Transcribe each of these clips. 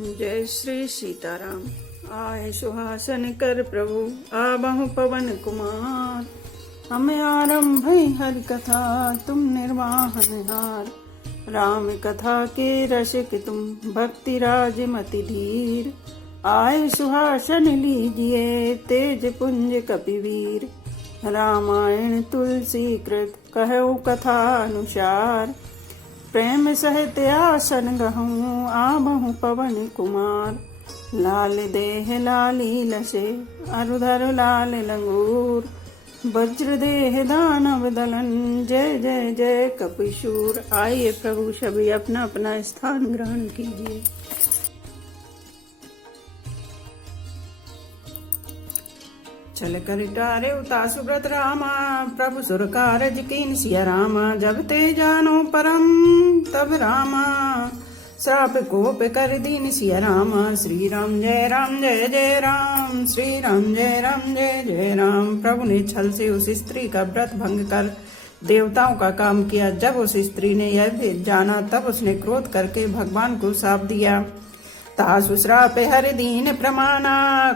जय श्री सीताराम। आए सुहासन कर प्रभु आबहु पवन कुमार। हमें आरंभ हरि कथा तुम निर्वाहन हार। राम कथा के रसिक तुम भक्ति राज मति धीर। आए सुहासन लीजिए तेज पुंज कपिवीर। रामायण तुलसी कृत कहु कथा अनुसार। प्रेम सहित आसन गहूँ आबहु पवन कुमार। लाल देह लाली लसे अरुधर लाल लंगूर। वज्र देह दानव दलन जय जय जय कपिशूर। आइए प्रभु सभी अपना अपना स्थान ग्रहण कीजिए। चल कर टारे उतासु व्रत रामा। प्रभु सुर कारज कीन सिया रामा। जब ते जानो परम तब रामा। श्राप कोप कर दीन सिया रामा। श्री राम जय राम श्री राम जय जय राम। प्रभु ने छल से उस स्त्री का व्रत भंग कर देवताओं का काम किया। जब उस स्त्री ने यह भेद जाना तब उसने क्रोध करके भगवान को शाप दिया। तासु श्राप हर दीन प्रमाना।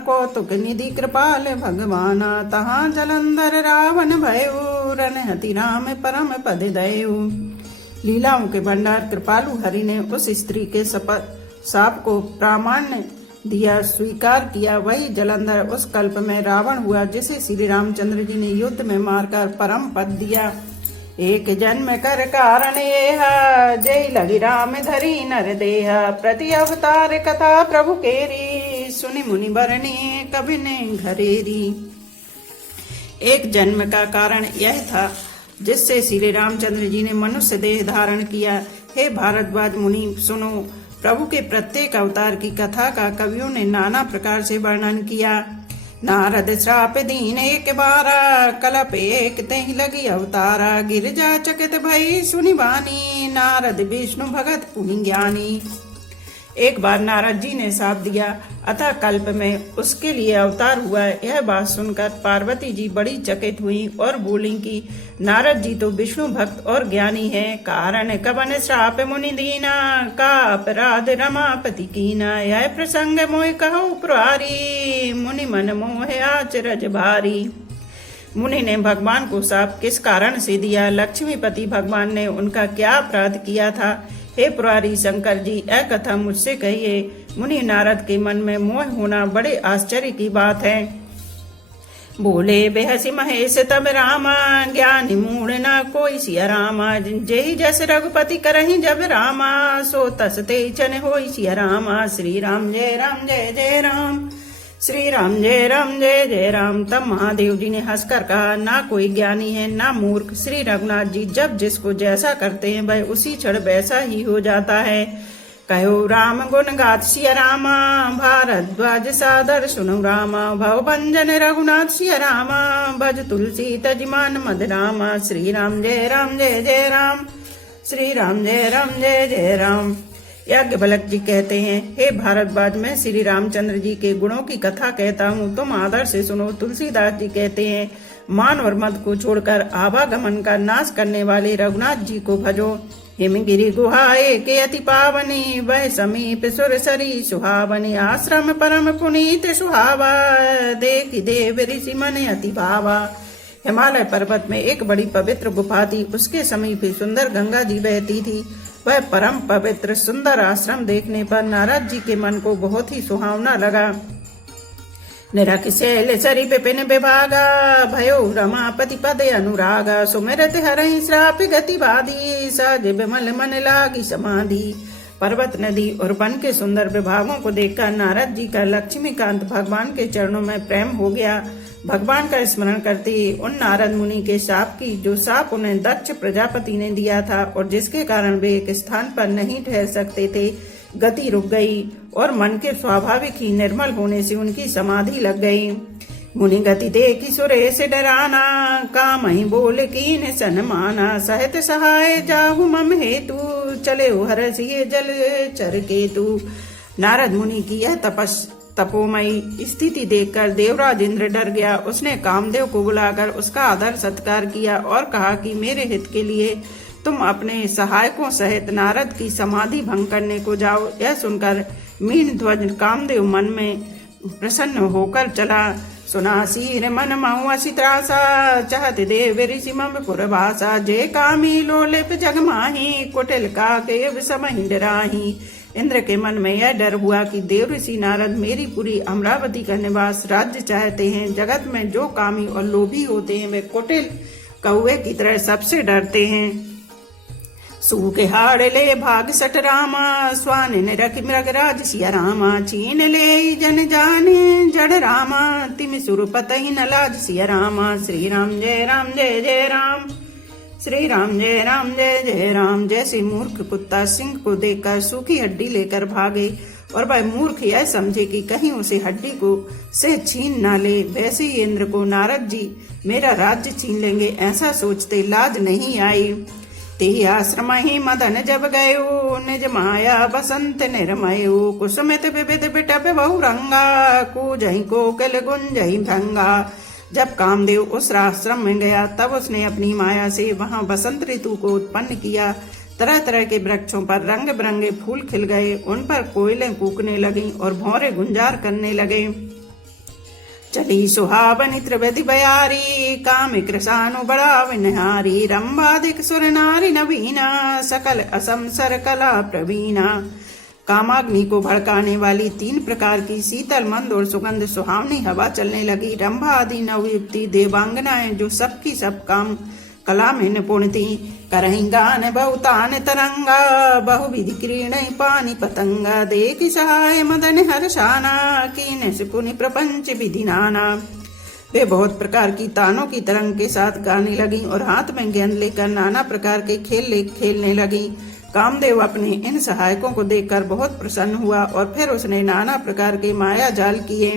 कौतुक निधि कृपाल भगवाना। तहाँ जलंधर रावण भयो रनहति राम परम पद दयु। लीलाओं के भंडार कृपालु हरि ने उस स्त्री के शाप को प्रामाण्य दिया, स्वीकार किया। वही जलंधर उस कल्प में रावण हुआ जिसे श्री रामचंद्र जी ने युद्ध में मारकर परम पद दिया। एक जन्म कर कारण यह जय लगी राम धरी नर देहा। प्रति अवतार कथा प्रभु केरी सुनि मुनि बरनी कभी ने घरेरी। एक जन्म का कारण यह था जिससे श्री रामचंद्र जी ने मनुष्य देह धारण किया। हे भारद्वाज मुनि सुनो, प्रभु के प्रत्येक अवतार की कथा का कवियों ने नाना प्रकार से वर्णन किया। नारद श्राप दीन एक बारा। कलप एक तहि लगी अवतारा। गिरजा चकित भई सुनि बानी। नारद विष्णु भगत पुनि ज्ञानी। एक बार नारद जी ने शाप दिया अतः कल्प में उसके लिए अवतार हुआ। यह बात सुनकर पार्वती जी बड़ी चकित हुई और बोली कि नारद जी तो विष्णु भक्त और ज्ञानी हैं। कारण कवन श्राप मुनि दीना। का अपराध रमापति कीना। यह प्रसंग मोह कहो पुरारी। मुनि मन मोह आचरज भारी। मुनि ने भगवान को शाप किस कारण से दिया? लक्ष्मीपति भगवान ने उनका क्या अपराध किया था? हे पुरारी शंकर जी, यह कथा मुझसे कहिए। मुनि नारद के मन में मोह होना बड़े आश्चर्य की बात है। बोले बेहसी महेश तब रामा। ज्ञानी मूढ़ न कोई सिया रामा। जय जस रघुपति करही जब रामा। सो तस ते चन होई सिया रामा। श्री राम जय जय राम श्री राम जय जय राम। तब महादेव जी ने हंसकर कहा, ना कोई ज्ञानी है ना मूर्ख। श्री रघुनाथ जी जब जिसको जैसा करते हैं वह उसी क्षण वैसा ही हो जाता है। कहो राम गुण गात सिया रामा। भारद्वाज सादर सुनो रामा। भव भंजन रघुनाथ सिया रामा। भज तुलसी तजमान मद रामा। श्री राम जय जय राम श्री राम जय जय राम। याज्ञवल्क्य जी कहते हैं, हे भारद्वाज, मैं श्री रामचंद्र जी के गुणों की कथा कहता हूँ, तुम आदर से सुनो। तुलसीदास जी कहते हैं, मान और मद को छोड़कर आवागमन का नाश करने वाले रघुनाथ जी को भजो। हिमगिरि गुहाए के अति पावनी। वह समीप सुरसरी सुहावनी। आश्रम परम पुनीत सुहावा। देखि देव ऋषि मन अति भावा। हिमालय पर्वत में एक बड़ी पवित्र गुफा थी। उसके समीप ही सुंदर गंगा जी बहती थी। वह परम पवित्र सुंदर आश्रम देखने पर नारद जी के मन को बहुत ही सुहावना लगा। निरख शैल सरि विपिन विभागा। भयो रमापति पद अनुरागा। सुमिरत हरहि श्राप गति बाधी। सहज विमल मन लागी समाधि। पर्वत नदी और वन के सुंदर विभागों को देखकर नारद जी का लक्ष्मीकांत भगवान के चरणों में प्रेम हो गया। भगवान का स्मरण करते ही उन नारद मुनि के शाप की जो शाप उन्हें दक्ष प्रजापति ने दिया था और जिसके कारण वे एक स्थान पर नहीं ठहर सकते थे, गति रुक गई और मन के स्वाभाविक ही निर्मल होने से उनकी समाधि लग गई। मुनि गति देखी सुरेश डराना। काम ही बोल कीन सनमाना। सहत सहाय जाहु मम हेतु। चले हरसिए जल चर केतु। नारद मुनि की यह तपोमयी स्थिति देखकर देवराज इंद्र डर गया। उसने कामदेव को बुलाकर उसका आदर सत्कार किया और कहा कि मेरे हित के लिए तुम अपने सहायकों सहित नारद की समाधि भंग करने को जाओ। यह सुनकर मीन ध्वज कामदेव मन में प्रसन्न होकर चला। सुना सीर मन महु असी त्रासा, चाहत देव ऋषि मम पुरवासा। जय कामी लोलिप जग माही, कुटिल का के समहि डराही। इंद्र के मन में यह डर हुआ कि देव ऋषि नारद मेरी पूरी अमरावती का निवास राज्य चाहते हैं। जगत में जो कामी और लोभी होते हैं वे कुटिल कौवे की तरह सबसे डरते हैं। सूखे हाड़ ले भाग सट रामा, स्वान ने रख मृगराज सिया रामा। छीन ले जन जाने जड़ रामा, तिम सुर पतहि न लाज सिया रामा। श्री राम जय राम जय जय राम, श्री राम जय राम जय जय राम। जैसे मूर्ख कुत्ता सिंह को देखकर सूखी हड्डी लेकर भागे और वह मूर्ख यह समझे कि कहीं उसे हड्डी को से छीन ना ले, वैसे ही इंद्र को नारद जी मेरा राज्य छीन लेंगे ऐसा सोचते लाज नहीं आई। ते आश्रम ही मदन जब गयो, निज माया बसंत निर्मयो। कुसुमित विविध बिटप बहु रंगा, कूजहि कोकिल गुंजहि भृंगा। जब कामदेव उस आश्रम में गया तब उसने अपनी माया से वहां बसंत ऋतु को उत्पन्न किया। तरह तरह के वृक्षों पर रंग बिरंगे फूल खिल गए, उन पर कोयलें कूकने लगीं और भौरे गुंजार करने लगे। चली सुहावनी त्रिवेदी बयारी, काम कृसानु बड़ा विनहारी। रंबादिक सुर नारी नवीना, सकल असमसर कला प्रवीणा। कामाग्नि को भड़काने वाली 3 प्रकार की शीतल मंद और सुगंध सुहावनी हवा चलने लगी। रंभा आदि नवयुक्ति देवांगनाएं जो सबकी सब काम कला में निपुण थी। करही गान बहुतान तरंगा, बहुविधि क्रीण पानी पतंगा। देख सहाय मदन हर्षाना, कीन सुपुनि प्रपंच विधि नाना। वे बहुत प्रकार की तानों की तरंग के साथ गाने लगी और हाथ में गेंद लेकर नाना प्रकार के खेलने लगी। कामदेव अपने इन सहायकों को देखकर बहुत प्रसन्न हुआ और फिर उसने नाना प्रकार के माया जाल किए।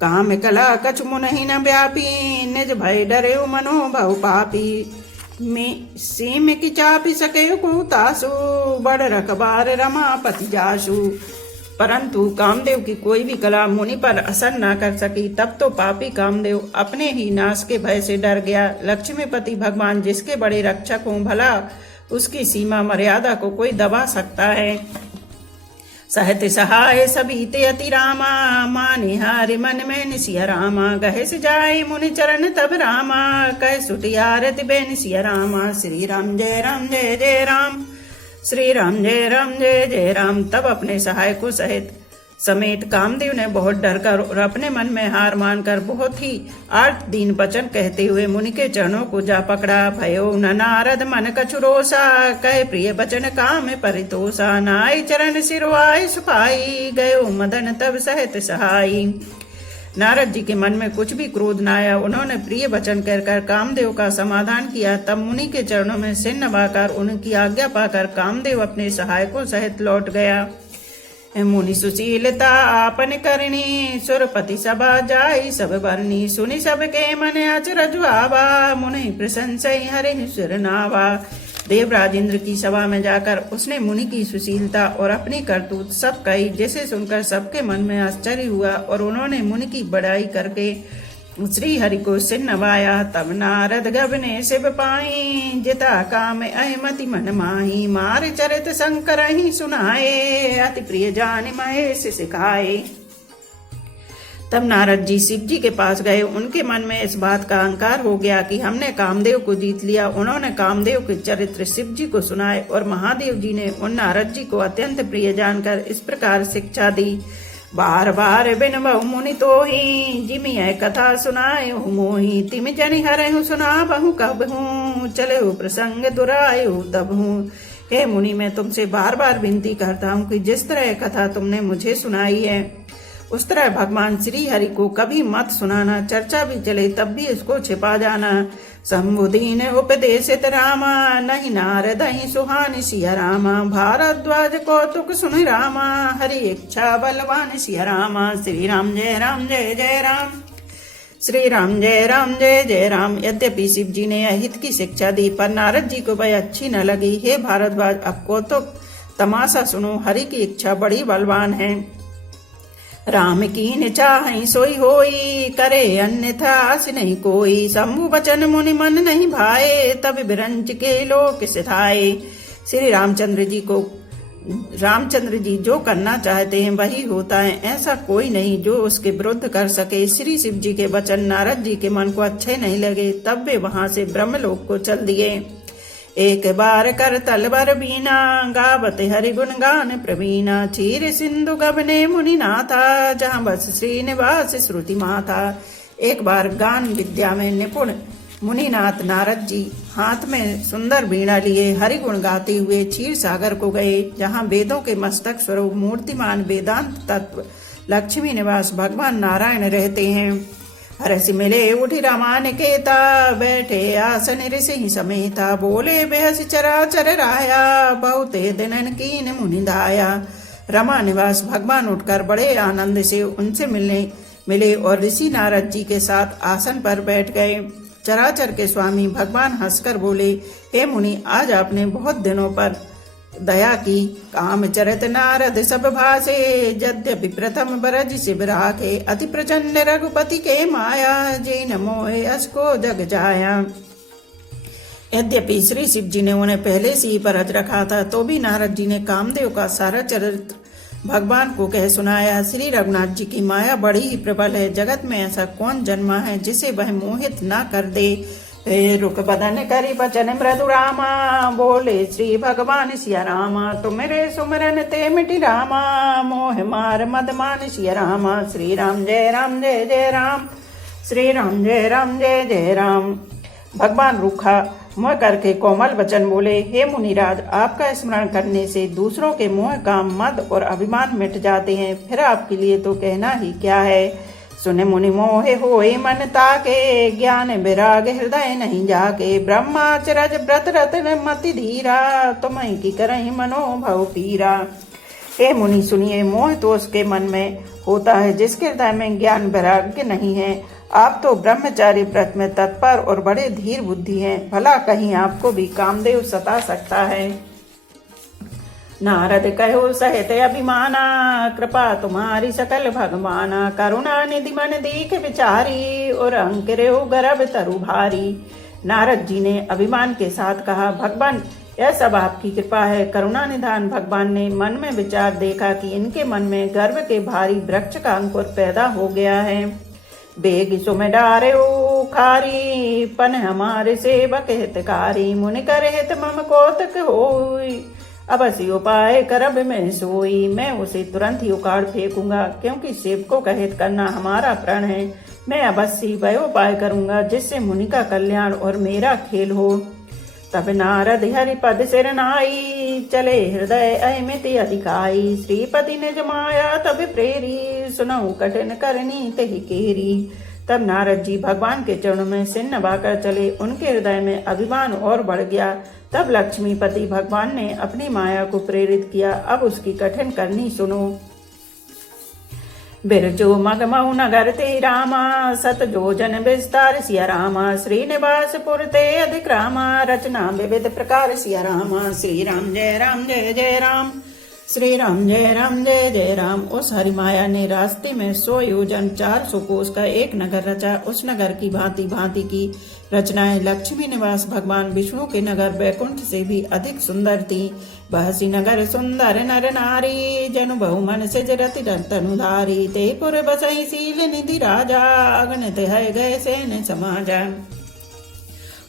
काम कला कछ मुनहि न व्यापी, निज भय डरे मनो बहु पापी। में सीम की चापी सके कुतासु, बड़ रखबार रमापति जासु। परंतु कामदेव की कोई भी कला मुनि पर असर न कर सकी। तब तो पापी कामदेव अपने ही नाश के भय से डर गया। लक्ष्मीपति भगवान जिसके बड़े रक्षक हों, भला उसकी सीमा मर्यादा को कोई दबा सकता है। सहत सहाय सभी ते अति रामा, माने हारे मन में निसिया रामा। गहे से जाए मुनि चरण तब रामा, कह सुटियारति बे निसिया रामा। श्री राम जय राम जय जय राम, श्री राम जय राम जय जय राम। तब अपने सहायकों सहित समेत कामदेव ने बहुत डरकर और अपने मन में हार मानकर बहुत ही आर्त दीन वचन कहते हुए मुनि के चरणों को जा पकड़ा। भयो न नारद मन कछुरोसा, कहे प्रिय वचन काम परितोषा। नाय चरण सिरवाय सुखाई, गयो मदन तब सहत सहाई। नारद जी के मन में कुछ भी क्रोध न आया। उन्होंने प्रिय वचन कहकर कामदेव का समाधान किया। तब मुनि के चरणों में सिर नवाकर उनकी आज्ञा पाकर कामदेव अपने सहायकों सहित लौट गया। मुनि सुशीलता आपन करनी, सुरपति सभा जाई सब बरनी। सुनि सबके मन अचरज आवा, मुनि प्रशंसई हरि सुर नावा। देवराज इंद्र की सभा में जाकर उसने मुनि की सुशीलता और अपनी करतूत सब कही, जिसे सुनकर सबके मन में आश्चर्य हुआ और उन्होंने मुनि की बड़ाई करके श्री हरि को सिर नवाया। तब नारद गबने शिव पाई, जिता काम अहमति मन माही। मार चरित शंकर ही सुनाए, अति प्रिय जान महेश सिखाए। तब नारद जी शिव जी के पास गए। उनके मन में इस बात का अहंकार हो गया कि हमने कामदेव को जीत लिया। उन्होंने कामदेव के चरित्र शिव जी को सुनाए और महादेव जी ने उन नारद जी को अत्यंत प्रिय जानकर इस प्रकार शिक्षा दी। बार बार बिन बहु मुनि तो ही, जिमि कथा सुनाए मोही। तिम जनि हरहु सुना बहु कबहू, चले प्रसंग दुरायु तबहू। हे मुनि, मैं तुमसे बार बार विनती करता हूँ कि जिस तरह कथा तुमने मुझे सुनाई है उस तरह भगवान श्री हरि को कभी मत सुनाना। चर्चा भी चले तब भी इसको छिपा जाना। शंभुदीन उपदेशित रामा, नहीं नारद ही सुहानि सिया रामा। भारद्वाज कौतुक सुन रामा, हरि इच्छा बलवान सिया रामा। श्री राम जय राम जय जय राम, श्री राम जय राम जय जय राम। यद्यपि शिव जी ने अहित की शिक्षा दी पर नारद जी को वह अच्छी न लगी। हे भारद्वाज, अब कौतुक तमाशा सुनो। हरि की इच्छा बड़ी बलवान है। राम की चाहि सोई होई, करे अन्यथा आस नहीं कोई। शंभु बचन मुनि मन नहीं भाए, तब बिरंच के लोक सिधाए। श्री रामचंद्र जी को रामचंद्र जी जो करना चाहते हैं वही होता है, ऐसा कोई नहीं जो उसके विरुद्ध कर सके। श्री शिव जी के वचन नारद जी के मन को अच्छे नहीं लगे, तब वे वहां से ब्रह्मलोक को चल दिए। एक बार कर तलवर बीना, गावत हरि गुण गान प्रवीणा। क्षीर सिंधु गबने मुनि नाथा, जहाँ बस श्रीनिवास श्रुति माथा। एक बार गान विद्या में निपुण मुनिनाथ नारद जी हाथ में सुंदर वीणा लिए हरि गुण गाते हुए क्षीर सागर को गए, जहाँ वेदों के मस्तक स्वरूप मूर्तिमान वेदांत तत्व लक्ष्मी निवास भगवान नारायण रहते हैं। हरसि मिले उठी रामान केता, बैठे आसन ऋषि समेता। बोले बेहस चराचर राया, बहुते दिनन कीन मुनि दाया। रमा निवास भगवान उठकर बड़े आनंद से उनसे मिले और ऋषि नारद जी के साथ आसन पर बैठ गए। चराचर के स्वामी भगवान हंसकर बोले, हे मुनि, आज आपने बहुत दिनों पर दया की। काम चरत नारद सब भाषे, यद्यपि प्रथम बरज शिव राखे। अति प्रचंड रघुपति के माया, जिन मोहे असको जग जाया। यद्यपि श्री शिव जी ने उन्हें पहले से ही बरज रखा था, तो भी नारद जी ने कामदेव का सारा चरित्र भगवान को कह सुनाया। श्री रघुनाथ जी की माया बड़ी ही प्रबल है, जगत में ऐसा कौन जन्मा है जिसे वह मोहित न कर दे। रुक बदन करी बचन मृदु रामा, बोले श्री भगवान सिया रामा। तुमरे सुमरन ते मिटी रामा, मोह मार मद मान सिया रामा। श्री राम जय जय राम, श्री राम जय जय राम। भगवान रूखा मुँह करके कोमल वचन बोले, हे मुनिराज, आपका स्मरण करने से दूसरों के मोह काम मद और अभिमान मिट जाते हैं, फिर आपके लिए तो कहना ही क्या है। सुने मुनि मोहे होए मन ताके, ज्ञान विराग हृदय नहीं जाके। ब्रह्माचरज व्रत रतन मति धीरा, तुम्हें की करहि मनोभव पीरा। हे मुनि सुनिए, मोह तो उसके मन में होता है जिसके हृदय में ज्ञान वैराग्य नहीं है। आप तो ब्रह्मचारी व्रत में तत्पर और बड़े धीर बुद्धि हैं, भला कहीं आपको भी कामदेव सता सकता है। नारद कहो सहित अभिमाना, कृपा तुम्हारी सकल भगवाना। करुणा निधि मन दीख विचारी, और अंकिरे गर्भ तरु भारी। नारद जी ने अभिमान के साथ कहा, भगवान यह सब आपकी कृपा है। करुणा निधान भगवान ने मन में विचार देखा कि इनके मन में गर्भ के भारी वृक्ष का अंकुर पैदा हो गया है। बेग सुम डारे खारी, पन हमारे सेवक हितकारी। मुनि कर हित मम कौतक होई, अवश्य उपाय करब में सोई। मैं उसे तुरंत ही उखाड़ फेंकूंगा, क्योंकि सेवकों का हित करना हमारा प्रण है। मैं अवश्य वह उपाय करूंगा जिससे मुनि का कल्याण और मेरा खेल हो। तब नारद हरि पद सिर नाई, चले हृदय अमिति अधिकाई। श्रीपति निज माया तब प्रेरी, सुनऊ कठिन करनी तहि केरी। तब नारद जी भगवान के चरणों में सिर नवाकर चले, उनके हृदय में अभिमान और बढ़ गया। तब लक्ष्मीपति भगवान ने अपनी माया को प्रेरित किया, अब उसकी कठिन करनी सुनो। बिरजो मगमऊ नगर ते रामा, सत जो जन विस्तार सिया रामा। श्रीनिवास पुर ते अधिक रामा, रचना विविध प्रकार सिया रामा। श्री राम जय जय राम, श्री राम जय जय राम। उस हरिमाया ने रास्ते में 100 योजन 400 कोस का एक नगर रचा। उस नगर की भांति भांति की रचनाएं लक्ष्मी निवास भगवान विष्णु के नगर वैकुंठ से भी अधिक सुंदर थी। बहसी नगर सुंदर नर नारी, जनु बहु मन से जरति तनुधारी। ते पुर बसई शील निधि राजा, अगणित है गए सेन समाजा।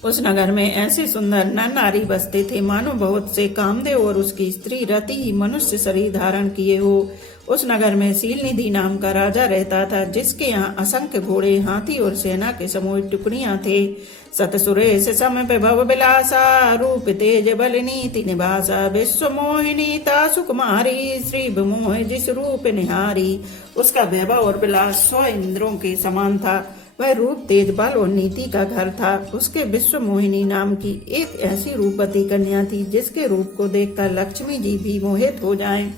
उस नगर में ऐसे सुंदर नर नारी बसते थे मानो बहुत से कामदेव और उसकी स्त्री रति ही मनुष्य शरीर धारण किए हो। उस नगर में शीलनिधि नाम का राजा रहता था, जिसके यहाँ असंख्य घोड़े, हाथी और सेना के समूह टुकड़ियां थे। सतसुरेश सम विभव बिलासा, रूप तेज बल नीति निवासा। विश्व मोहिनी तासु कुमारी, श्री मोह जिस रूप निहारी। उसका वैभव और विलास 100 इंद्रों के समान था। वह रूप तेज बल और नीति का घर था। उसके विश्व मोहिनी नाम की एक ऐसी रूपवती कन्या थी जिसके रूप को देखकर लक्ष्मी जी भी मोहित हो जाएं।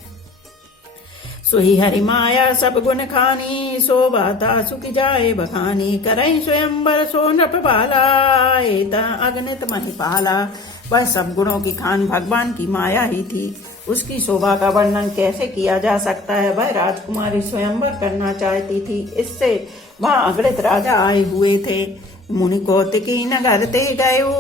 सोही हरि माया सब गुण खानी, शोभाता सुखी जाए बखानी। करई स्वयंवर सो नृप बाला, एता अगणित महिपाला। वह सब गुणों की खान भगवान की माया ही थी। उसकी शोभा का वर्णन कैसे किया जा सकता है। वह राजकुमारी स्वयंवर करना चाहती थी, इससे वहां अगणित राजा आए हुए थे। मुनि कौतिकी नगर ते गयो,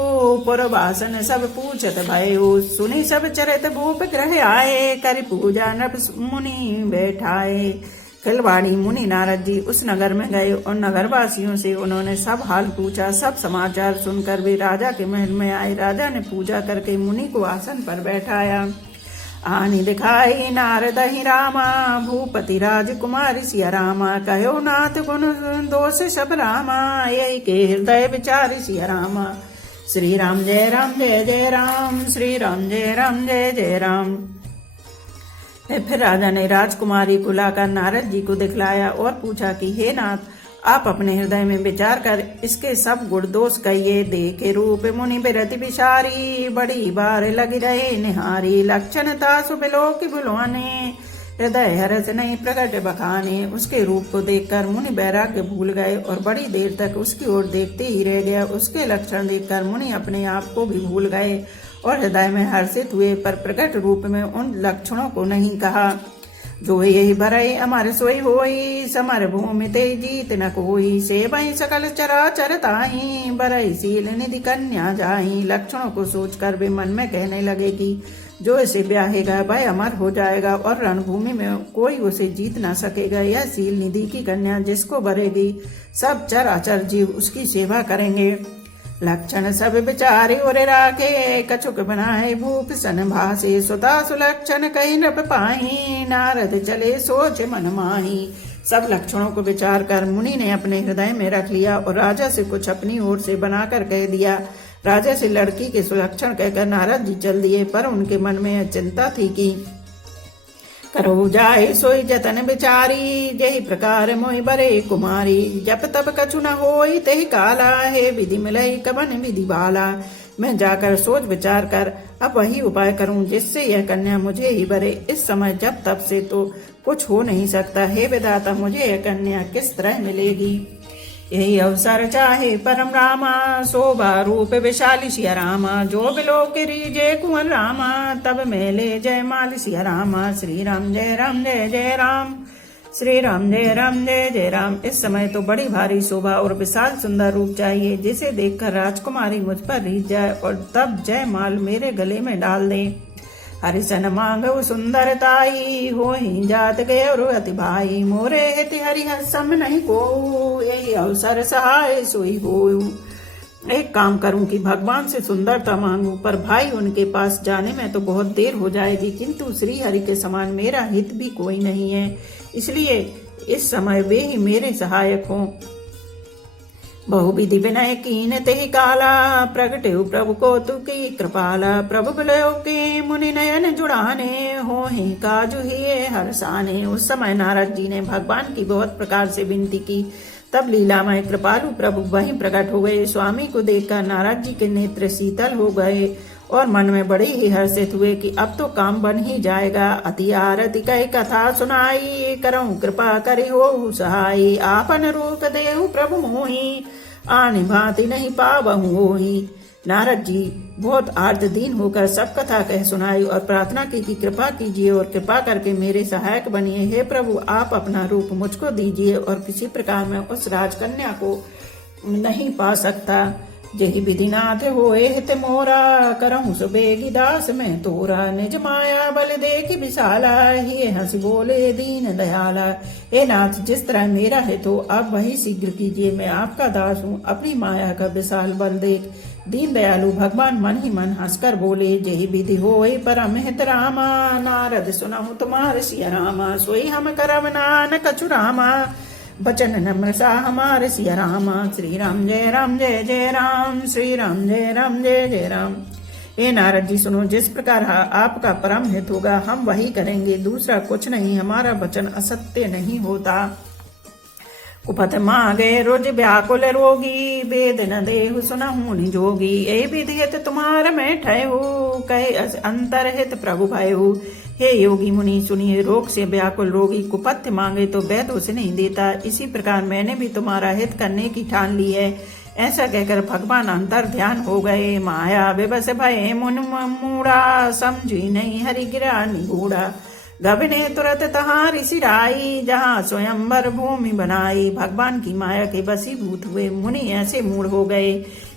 पुरवासन सब पूछत भयो। सुनि सब चरित भूप ग्रह आए, कर पूजा नभ मुनि बैठाए। खिलवाड़ी मुनि नारद जी उस नगर में गए और नगरवासियों से उन्होंने सब हाल पूछा। सब समाचार सुनकर वे राजा के महल में आए। राजा ने पूजा करके मुनि को आसन पर बैठाया। आनी दिखाई नारद ही रामा, भूपति राजकुमारी सिया रामा। कहो नाथ गुण दोष सब रामा, यही के हृदय विचारी सिया रामा। श्री राम जय जय राम, श्री राम जय जय राम। फिर राजा ने राजकुमारी को लाकर नारद जी को दिखलाया और पूछा कि हे नाथ, आप अपने हृदय में विचार कर इसके सब गुण दोष कहिए। देखे रूप मुनि बिरति विचारी, बड़ी बार लगी रहे निहारी। लक्षण तासु बिलोक बुलवाने, हृदय हरस नहीं प्रकट बखाने। उसके रूप को देखकर मुनि वैराग्य भूल गए और बड़ी देर तक उसकी ओर देखते ही रह गया। उसके लक्षण देखकर मुनि अपने आप को भी भूल गए और हृदय में हर्षित हुए, पर प्रकट रूप में उन लक्षणों को नहीं कहा। जो यही भरई अमर सोई होई, समर भूमि ते जीत न कोई। सेवई सकल चराचर ताहि, बरई सील निधि कन्या जाहि। लक्षणों को सोचकर वे मन में कहने लगे कि जो इसे ब्याहेगा वह अमर हो जाएगा और रणभूमि में कोई उसे जीत न सकेगा। यह सील निधि की कन्या जिसको भरेगी सब चराचर जीव उसकी सेवा करेंगे। लक्षण सब विचारे और राखे, कछुक बनाए भूप सन भासे। सुता सुलक्षण कही नृप पाही, नारद चले सोच मन माही। सब लक्षणों को विचार कर मुनि ने अपने हृदय में रख लिया और राजा से कुछ अपनी ओर से बनाकर कह दिया। राजा से लड़की के सुलक्षण कहकर नारद जी चल दिए, पर उनके मन में चिंता थी कि करो जाए सोई जतन बिचारी, जही प्रकार मोहि बरे कुमारी। जप तब कछु न होई तेहि काला, हे विधि मिलई कवन विधि बाला। मैं जाकर सोच विचार कर अब वही उपाय करूं जिससे यह कन्या मुझे ही बरे। इस समय जब तब से तो कुछ हो नहीं सकता। हे विधाता, मुझे यह कन्या किस तरह मिलेगी। यही अवसर चाहे परम रामा, शोभा रूप विशाली सिया रामा। जो बिलोकरी जय कुंवर रामा, तब मेले जय माल सिया रामा। श्री राम जय जय राम, श्री राम जय जय राम। इस समय तो बड़ी भारी शोभा और विशाल सुंदर रूप चाहिए, जिसे देखकर राजकुमारी मुझ पर रीझ जाए और तब जय माल मेरे गले में डाल दे। हरिशन मांगो सुंदरताई, हो ही जात गए और अति भाई। मोरे हित हरि सम नहीं को, यही अवसर सहाय सोई हो। एक काम करूं कि भगवान से सुंदरता मांगूं, पर भाई उनके पास जाने में तो बहुत देर हो जाएगी। किंतु श्री हरि के समान मेरा हित भी कोई नहीं है, इसलिए इस समय वे ही मेरे सहायक हों। बहुविधि विनय कीन तेहि काला, प्रगटे प्रभु कौतुकी कृपाला। प्रभु बुलयो के मुनि नयन जुड़ाने, हो ही काजु ही हरसाने। उस समय नारद जी ने भगवान की बहुत प्रकार से विनती की। तब लीलामय कृपालु प्रभु वहीं प्रकट हो गए। स्वामी को देखकर नारद जी के नेत्र शीतल हो गए और मन में बड़े ही हर्षित हुए कि अब तो काम बन ही जाएगा। अति आरती कई कथा सुनाई, करऊं कृपा करे हो सहाय। आपन रूप देहु प्रभु मोहि, आने भांति नहीं पावहु होहि। नारद जी बहुत आर्तदीन होकर सब कथा कह सुनाई और प्रार्थना की कि कृपा कीजिए और कृपा करके मेरे सहायक बनिए। हे प्रभु, आप अपना रूप मुझको दीजिए और किसी प्रकार मैं उस राजकन्या को नहीं पा सकता। जही विधिनाथ होए हित मोरा, करहूं सुबेगी दास में तोरा। निज माया बल देख विशाला, ही हंस बोले दीन दयाला। हे नाथ, जिस तरह मेरा हित हो आप वही शीघ्र कीजिए। मैं आपका दास हूँ। अपनी माया का विशाल बल देख दीन दयालु भगवान मन ही मन हंसकर बोले, जही विधि होए परम हित रामा। नारद सुनहु तुम्हार सिया रामा, सोई हम करम नान कछु रामा। बचन नम्र सा हमारे सिया रामा। श्री राम जय जय राम, श्री राम जय जय राम। हे नारद जी सुनो, जिस प्रकार आपका परम हित होगा हम वही करेंगे, दूसरा कुछ नहीं। हमारा वचन असत्य नहीं होता। कुपथ मांगे रोज व्याकुल रोगी, वेद न देहु सुनहु निजोगी। ए विधि हित तुम्हार में ठहु, कहे अंतर हित प्रभु भयहु। हे योगी मुनि सुनिए, रोग से व्याकुल रोगी कुपथ्य मांगे तो वैद्य उसे नहीं देता। इसी प्रकार मैंने भी तुम्हारा हित करने की ठान ली है। ऐसा कहकर भगवान अंतर ध्यान हो गए। माया विवश भय मुन मूढ़ा, समझी नहीं हरि गिरा निगूढ़ा। गबने तुरत तहाँ ऋषि ढाई, जहाँ स्वयंवर भूमि बनाई। भगवान की माया के वशीभूत हुए मुनि ऐसे मूढ़ हो गए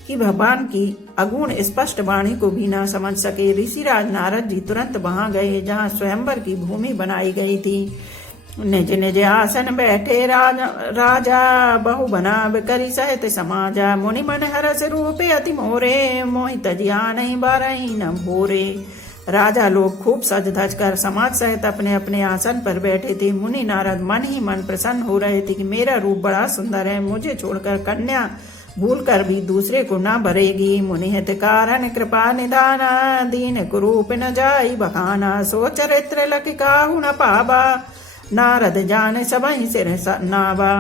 कि भगवान की अगुण स्पष्ट वाणी को भी न समझ सके। ऋषिराज नारद जी तुरंत वहां गए जहाँ स्वयंवर की भूमि बनाई गई थी। निज निज आसन बैठे राजा बहु बना करी सहित समाजा। मुनि मन हरस रूपे अति मोरे, मोहि तजिया नहीं बारही न भोरे। राजा लोग खूब सज धज कर समाज सहित अपने अपने आसन पर बैठे थे। मुनि नारद मन ही मन प्रसन्न हो रहे थे कि मेरा रूप बड़ा सुंदर है, मुझे छोड़कर कन्या भूल कर भी दूसरे को न भरेगी। मुनि हित कारण कृपा निधाना, दीन कुरूप न जाई बखाना। सो चरित्र लख काहू न पावा, नारद जाने सबहि सिर नावा।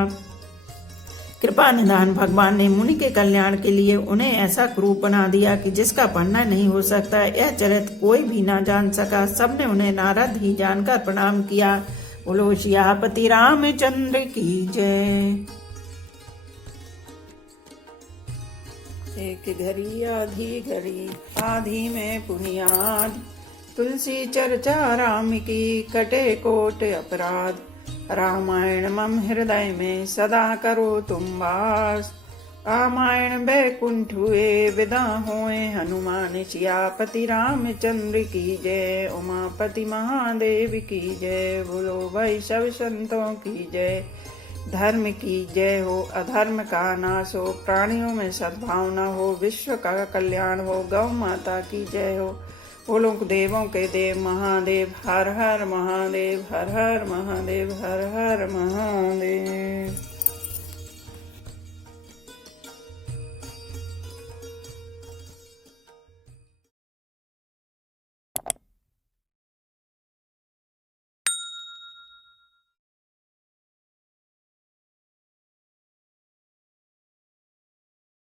कृपा निधान भगवान ने मुनि के कल्याण के लिए उन्हें ऐसा क्रूप बना दिया कि जिसका पढ़ना नहीं हो सकता। यह चरित्र कोई भी ना जान सका। सबने उन्हें नारद ही जानकर प्रणाम किया। बोलो सियापति रामचंद्र की जय। एक घड़ी आधी में पुनियाद, तुलसी चर्चा राम की कटे कोट अपराध। रामायण मम हृदय में सदा करो तुम वास। रामायण बैकुंठ हुए विदा होए हनुमान। सियापति रामचंद्र की जय, उमापति महादेव की जय। बोलो भाई सब संतों की जय। धर्म की जय हो, अधर्म का नाश हो, प्राणियों में सद्भावना हो, विश्व का कल्याण हो। गौ माता की जय हो। बोलो देवों के देव महादेव। हर हर महादेव, हर हर महादेव, हर हर महादेव।